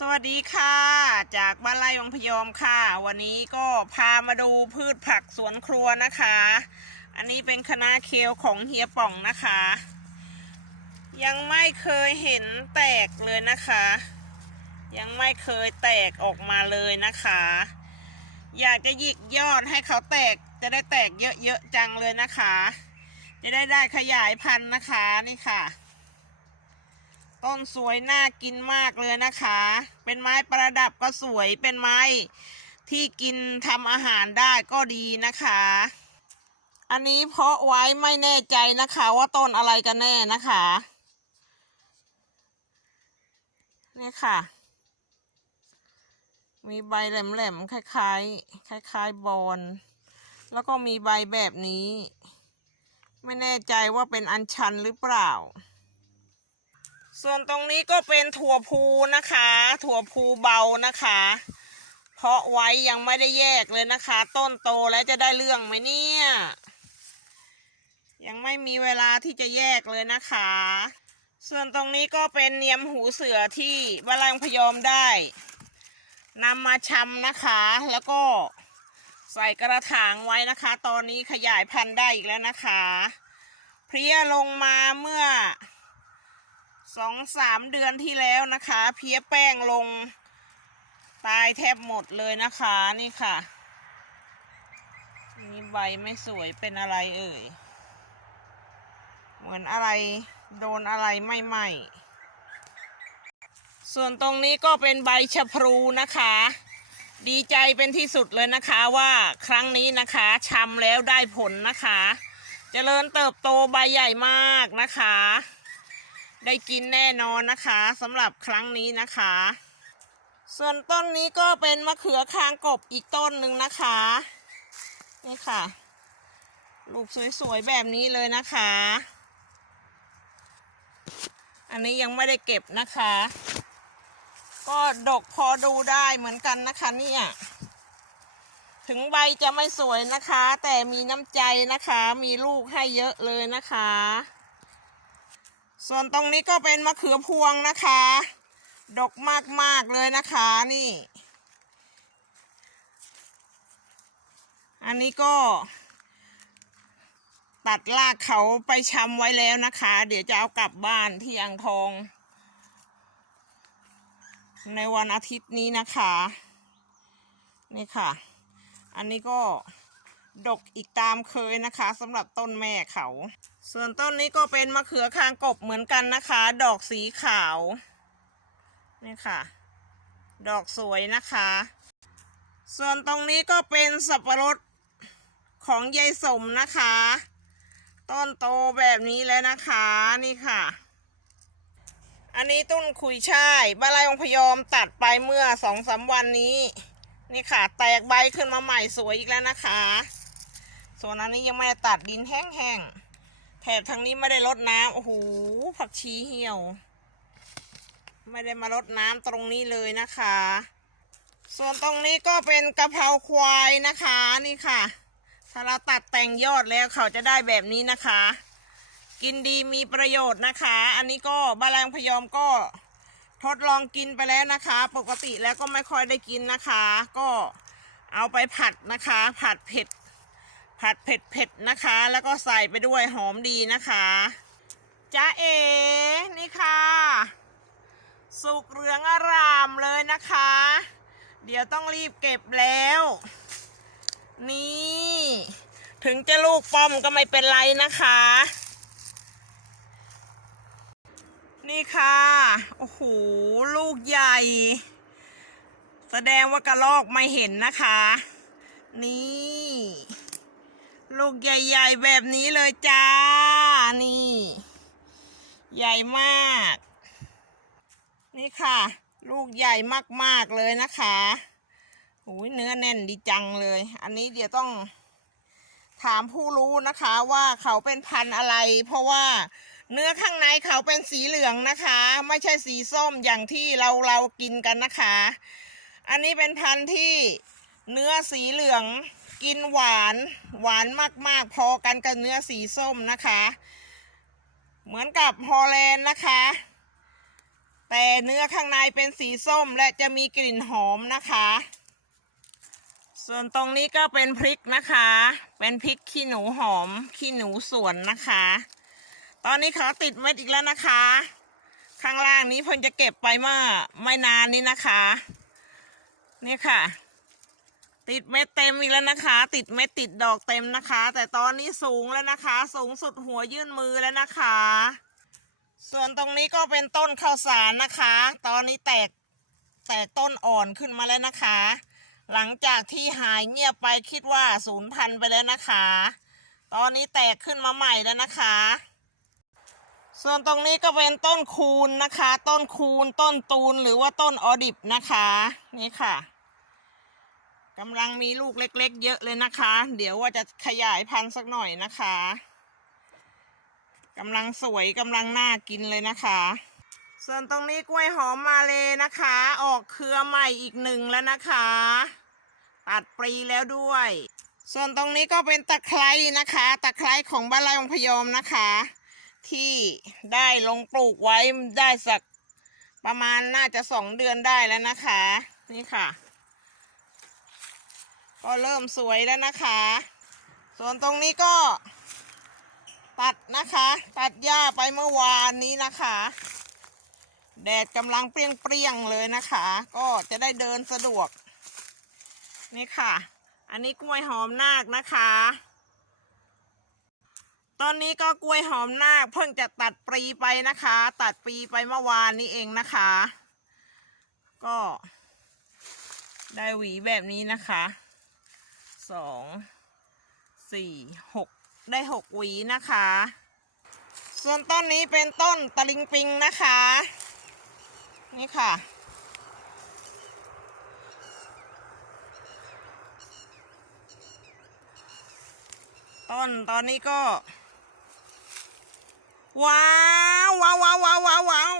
สวัสดีค่ะ จากบ้านไร่วังพยอมค่ะ วันนี้ก็พามาดูพืชผักสวนครัวนะคะ อันนี้เป็นคณะเคลของเฮียป่องนะคะ ยังไม่เคยเห็นแตกเลยนะคะ ยังไม่เคยแตกออกมาเลยนะคะ อยากจะหยิกยอดให้เขาแตกจะได้แตกเยอะๆจังเลยนะคะ จะได้ได้ขยายพันธุ์นะคะนี่ค่ะ ต้นสวยน่ากินมากเลยนะคะ เป็นไม้ประดับก็สวยเป็นไม้ที่กินทำอาหารได้ก็ดีนะคะ อันนี้เพาะไว้ไม่แน่ใจนะคะว่าต้นอะไรกันแน่นะคะนี่ค่ะ มีใบแหลมๆคล้ายๆ คล้ายๆบอนแล้วก็มีใบแบบนี้ ไม่แน่ใจว่าเป็นอัญชันหรือเปล่า ส่วนตรงนี้ก็เป็นถั่วพูนะคะ ถั่วพูเบานะคะ เพราะไว้ยังไม่ได้แยกเลยนะคะ ต้นโตแล้วจะได้เรื่องไหมเนี่ย ยังไม่มีเวลาที่จะแยกเลยนะคะ ส่วนตรงนี้ก็เป็นเนียมหูเสือที่วลังพยอมได้นำมาชำนะคะ แล้วก็ใส่กระถางไว้นะคะ ตอนนี้ขยายพันธุ์ได้อีกแล้วนะคะ เพลียลงมาเมื่อ สองสามเดือนที่แล้วนะคะ เพี้ยแป้งลง ตายแทบหมดเลยนะคะนี่ค่ะนี่ใบไม่สวยเป็นอะไรเอ่ย เหมือนอะไรโดนอะไรไม่ไหมส่วนตรงนี้ก็เป็นใบชะพลูนะคะ ดีใจเป็นที่สุดเลยนะคะว่าครั้งนี้นะคะชำแล้วได้ผลนะคะเจริญเติบโตใบใหญ่มากนะคะ ได้กินแน่นอนนะคะสำหรับครั้งนี้นะคะ ส่วนต้นนี้ก็เป็นมะเขือคางกบอีกต้นหนึ่งนะคะ นี่ค่ะ ลูกสวยๆแบบนี้เลยนะคะ อันนี้ยังไม่ได้เก็บนะคะ ก็ดกพอดูได้เหมือนกันนะคะเนี่ยถึงใบจะไม่สวยนะคะ แต่มีน้ำใจนะคะ มีลูกให้เยอะเลยนะคะ ส่วนตรงนี้ก็เป็นมะเขือพวงนะคะ ดกมากๆเลยนะคะนี่ อันนี้ก็ ตัดรากเขาไปชำไว้แล้วนะคะ เดี๋ยวจะเอากลับบ้านที่อ่างทอง ในวันอาทิตย์นี้นะคะ นี่ค่ะ อันนี้ก็ ดกอีกตามเคยนะคะสำหรับต้นแม่เขา ส่วนต้นนี้ก็เป็นมะเขือคางกบเหมือนกันนะคะ ดอกสีขาวนี่ค่ะ ดอกสวยนะคะ ส่วนตรงนี้ก็เป็นสับปะรดของยายสมนะคะ ต้นโตแบบนี้แล้วนะคะนี่ค่ะ อันนี้ต้นขุยช่ายบานไร่องพยอมตัดไปเมื่อสองสามวันนี้ นี่ค่ะ แตกใบขึ้นมาใหม่สวยอีกแล้วนะคะ ส่วนอันนี้ยังไม่ตัดดินแห้งๆ แถบทางนี้ไม่ได้รดน้ำโอ้โหผักชีเหี่ยว ไม่ได้มารดน้ำตรงนี้เลยนะคะ ส่วนตรงนี้ก็เป็นกะเพราควายนะคะนี่ค่ะ ถ้าเราตัดแต่งยอดแล้วเขาจะได้แบบนี้นะคะ กินดีมีประโยชน์นะคะ อันนี้ก็บาลังพยอมก็ทดลองกินไปแล้วนะคะ ปกติแล้วก็ไม่ค่อยได้กินนะคะ ก็เอาไปผัดนะคะ ผัดเผ็ด ผัดเผ็ดเผ็ดๆนะคะ แล้วก็ใส่ไปด้วยหอมดีนะคะจ้าเอ๋นี่ค่ะ สุกเหลืองอร่ามเลยนะคะ เดี๋ยวต้องรีบเก็บแล้ว นี่ ถึงจะลูกป้อมก็ไม่เป็นไรนะคะ นี่ค่ะ โอ้โห ลูกใหญ่ แสดงว่ากระลอกไม่เห็นนะคะ นี่ ลูกใหญ่ๆแบบนี้เลยจ้า นี่ ใหญ่มาก นี่ค่ะ ลูกใหญ่มากๆเลยนะคะโอ้ยเนื้อแน่นดีจังเลย อันนี้เดี๋ยวต้องถามผู้รู้นะคะว่าเขาเป็นพันธุ์อะไร เพราะว่าเนื้อข้างในเขาเป็นสีเหลืองนะคะ ไม่ใช่สีส้มอย่างที่เราเรากินกันนะคะ อันนี้เป็นพันธุ์ที่เนื้อสีเหลือง กินหวานหวานมาก ๆ พอกันกับเนื้อสีส้มนะคะ เหมือนกับฮอลแลนด์นะคะ แต่เนื้อข้างในเป็นสีส้มและจะมีกลิ่นหอมนะคะ ส่วนตรงนี้ก็เป็นพริกนะคะ เป็นพริกขี้หนูหอมขี้หนูสวนนะคะ ตอนนี้เขาติดเม็ดอีกแล้วนะคะ ข้างล่างนี้เพิ่งจะเก็บไปเมื่อไม่นานนี้นะคะ นี่ค่ะ ติดเม็ดเต็มอีกแล้วนะคะ ติดเม็ดติดดอกเต็มนะคะ แต่ตอนนี้สูงแล้วนะคะ สูงสุดหัวยื่นมือแล้วนะคะ ส่วนตรงนี้ก็เป็นต้นข้าวสารนะคะ ตอนนี้แตกแตกต้นอ่อนขึ้นมาแล้วนะคะ หลังจากที่หายเงียบไปคิดว่าศูนย์พันธุ์ไปแล้วนะคะ ตอนนี้แตกขึ้นมาใหม่แล้วนะคะ ส่วนตรงนี้ก็เป็นต้นคูนนะคะ ต้นคูนต้นตูนหรือว่าต้นออดิบนะคะ นี่ค่ะ กำลังมีลูกเล็ก ๆ เยอะเลยนะคะ เดี๋ยวว่าจะขยายพันธุ์สักหน่อยนะคะกำลังสวยกำลังน่ากินเลยนะคะ ส่วนตรงนี้กล้วยหอมมาเลยนะคะ ออกเครือใหม่อีกหนึ่งแล้วนะคะ ตัดปรีแล้วด้วย ส่วนตรงนี้ก็เป็นตะไคร้นะคะ ตะไคร้ของบ้านไร่องพยอมนะคะ ที่ได้ลงปลูกไว้ได้สักประมาณน่าจะสองเดือนได้แล้วนะคะ นี่ค่ะ ก็เริ่มสวยแล้วนะคะ ส่วนตรงนี้ก็ ตัดนะคะ ตัดหญ้าไปเมื่อวานนี้นะคะ แดดกำลังเปรี้ยงๆเลยนะคะ ก็จะได้เดินสะดวก นี่ค่ะ อันนี้กล้วยหอมนาคนะคะ ตอนนี้ก็กล้วยหอมนาคเพิ่งจะตัดปรีไปนะคะ ตัดปรีไปเมื่อวานนี้เองนะคะ ก็ได้หวีแบบนี้นะคะ สองสี่หกได้หกหวีนะคะ ส่วนต้นนี้เป็นต้นตะลิงปิงนะคะ นี่ค่ะ ต้นตอนนี้ก็ ว้าวว้าวว้าวว้าวว้าวว้าว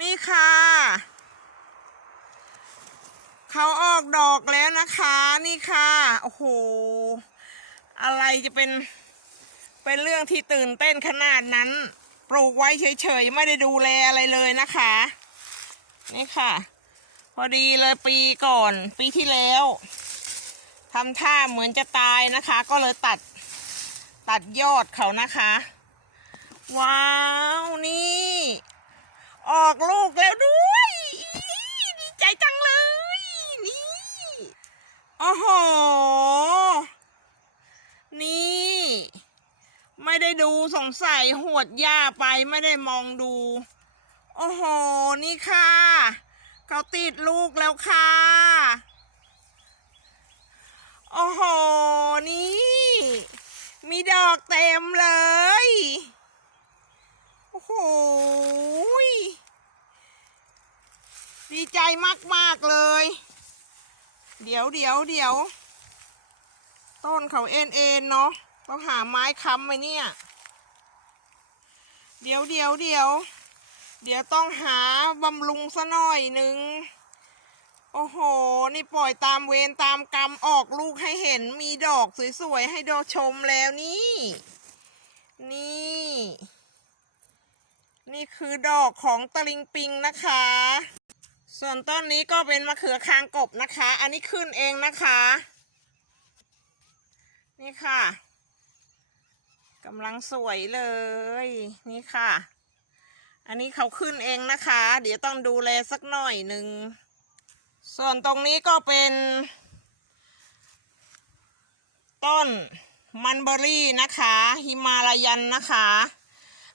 นี่ค่ะ เขาออกดอกแล้วนะคะนี่ค่ะโอ้โหอะไรจะเป็นเป็นเรื่องที่ตื่นเต้นขนาดนั้น ปลูกไว้เฉยๆ ไม่ได้ดูแลอะไรเลยนะคะ นี่ค่ะ พอดีเลยปีก่อน ปีที่แล้วทำท่าเหมือนจะตายนะคะ ก็เลยตัดตัดยอดเขานะคะ ว้าว นี่ ออกลูกแล้วด้วยอีดีใจจังเลย นี่ โอ้โห นี่ ไม่ได้ดูส งสัยหวดหญ้าไปไม่ได้มองดู โอ้โห นี่ค่ะ เขาติดลูกแล้วค่ะ โอ้โห นี่ มีดอกเต็มเลย โอ้โห ดีใจมาก ๆ เลย เดี๋ยวเดี๋ยวเดี๋ยวต้นเขาเอ็นเอ็นเนาะต้องหาไม้ค้ำไว้เนี่ย เดี๋ยวเดี๋ยวเดี๋ยว เดี๋ยวต้องหาบำรุงซะหน่อยหนึ่งโอ้โห นี่ปล่อยตามเวรตามกรรมออกลูกให้เห็นมีดอกสวยๆ ให้ดอชมแล้วนี่ นี่ นี่คือดอกของตะลิงปิงนะคะ ส่วนต้นนี้ก็เป็นมะเขือคางกบนะคะ อันนี้ขึ้นเองนะคะ นี่ค่ะ กำลังสวยเลย นี่ค่ะ อันนี้เขาขึ้นเองนะคะ เดี๋ยวต้องดูแลสักหน่อยหนึ่ง ส่วนตรงนี้ก็เป็น ต้นมันเบอรี่นะคะฮิมาลายันนะคะ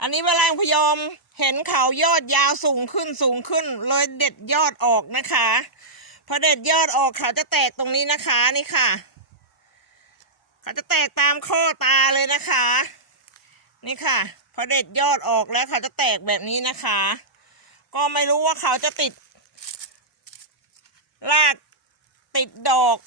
อันนี้เวลาพยอมเห็นเขายอดยาวสูงขึ้นสูงขึ้น เลยเด็ดยอดออกนะคะพอเด็ดยอดออกเขาจะแตกตรงนี้นะคะนี่ค่ะ เขาจะแตกตามข้อตาเลยนะคะ นี่ค่ะพอเด็ดยอดออกแล้วเขาจะแตกแบบนี้นะคะ ก็ไม่รู้ว่าเขาจะติดรากติดดอก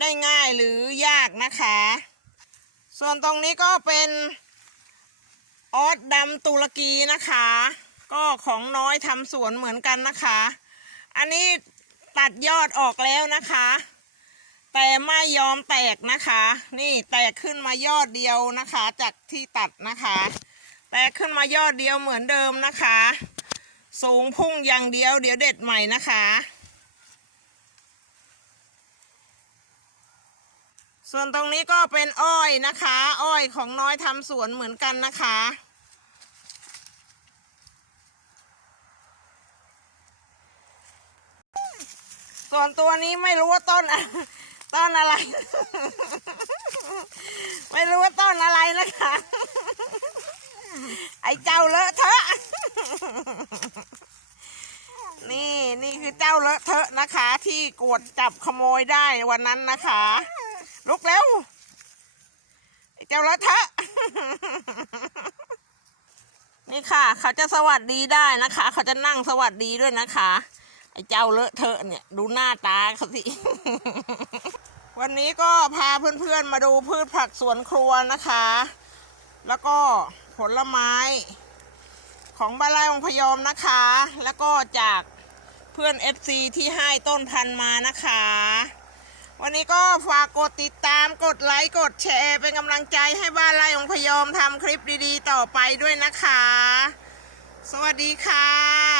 ได้ง่ายหรือยากนะคะ ส่วนตรงนี้ก็เป็นออสดำตุรกีนะคะ ก็ของน้อยทำสวนเหมือนกันนะคะ อันนี้ตัดยอดออกแล้วนะคะ แต่ไม่ยอมแตกนะคะ นี่แตกขึ้นมายอดเดียวนะคะ จากที่ตัดนะคะ แตกขึ้นมายอดเดียวเหมือนเดิมนะคะ สูงพุ่งอย่างเดียวเดี๋ยวเด็ดใหม่นะคะ ส่วนตรงนี้ก็เป็นอ้อยนะคะ อ้อยของน้อยทำสวนเหมือนกันนะคะส่วนตัวนี้ไม่รู้ว่าต้นอะ ต้นอะไร ไม่รู้ว่าต้นอะไรนะคะ ไอ้เจ้าเลอะเทอะ นี่นี่คือเจ้าเลอะเทอะนะคะ ที่กวดจับขโมยได้วันนั้นนะคะ ลุกเร็วไอ้เจ้าเลอะเทอะ นี่ค่ะ เขาจะสวัสดีได้นะคะ เขาจะนั่งสวัสดีด้วยนะคะ ไอ้เจ้าเลอะเทอะเนี่ยดูหน้าตาเขาสิ วันนี้ก็พาเพื่อนๆมาดูพืชผักสวนครัวนะคะ แล้วก็ผลไม้ ของบ้านไร่องพยอมนะคะ แล้วก็จากเพื่อน FC ที่ให้ต้นพันธุ์มานะคะ วันนี้ก็ฝากกดติดตามกดไลค์กดแชร์เป็นกำลังใจให้บ้านไร่องพยอมทำคลิปดีๆ ต่อไปด้วยนะคะ สวัสดีค่ะ